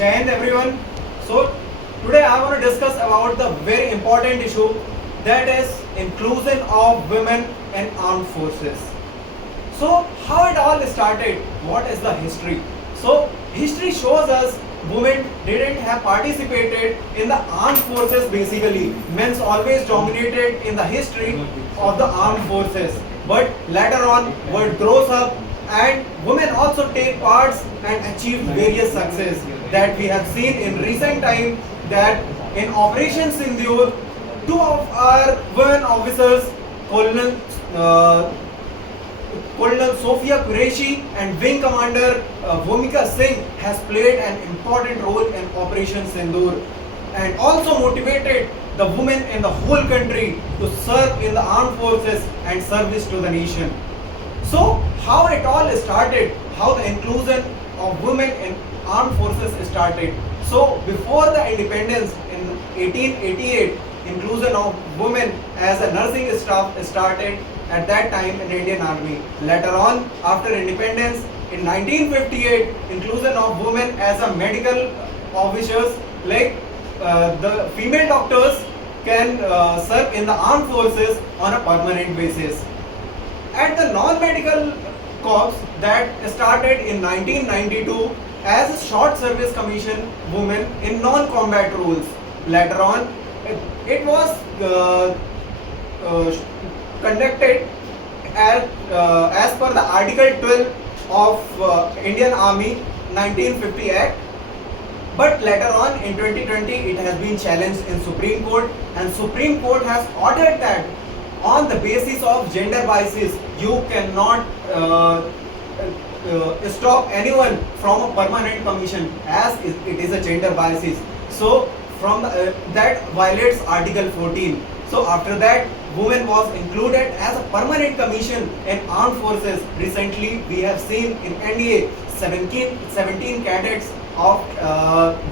Jai Hind everyone. So today I want to discuss about the very important issue, that is inclusion of women in armed forces. So how it all started, what is the history? So history shows us women didn't have participated in the armed forces basically. Men's always dominated in the history of the armed forces. But later on, world grows up and women also take parts and achieve various success that we have seen in recent time, that in Operation Sindoor, two of our women officers, Colonel Sophia Qureshi and Wing Commander Bhumika Singh has played an important role in Operation Sindoor and also motivated the women in the whole country to serve in the armed forces and service to the nation. So how it all started, how the inclusion of women in armed forces started. So before the independence in 1888, inclusion of women as a nursing staff started at that time in Indian Army. Later on, after independence in 1958, inclusion of women as a medical officers, like the female doctors can serve in the armed forces on a permanent basis. At the non-medical corps that started in 1992 as a short service commission women in non-combat roles. Later on, it was conducted as per the Article 12 of Indian Army 1950 Act. But later on in 2020 it has been challenged in Supreme Court, and Supreme Court has ordered that on the basis of gender biases you cannot stop anyone from a permanent commission as it is a gender biases. So from that violates Article 14. So after that, women was included as a permanent commission in armed forces. Recently we have seen in NDA 17 cadets of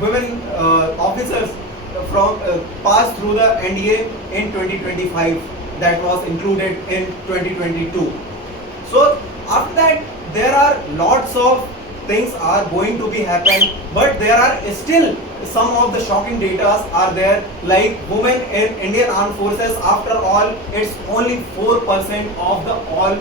women officers from passed through the NDA in 2025, that was included in 2022. So after that, there are lots of things are going to be happen, but there are still some of the shocking data are there, like women in Indian armed forces, after all it's only 4% of the all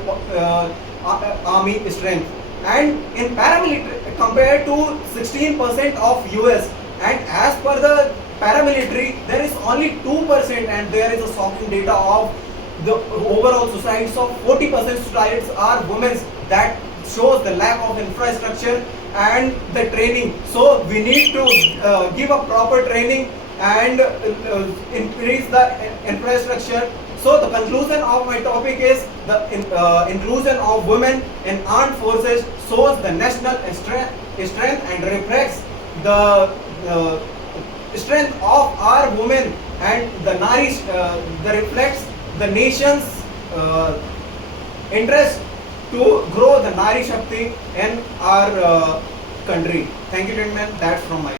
army strength, and in paramilitary compared to 16% of US, and as per the paramilitary there is only 2%, and there is a shocking data of the overall societies of 40% societies are women. That shows the lack of infrastructure and the training. So we need to give a proper training and increase the infrastructure. So the conclusion of my topic is the inclusion of women in armed forces shows the national strength and reflects the strength of our women, and the Nari reflects the nation's interest to grow the Nari Shakti in our country. Thank you, gentlemen. That's from my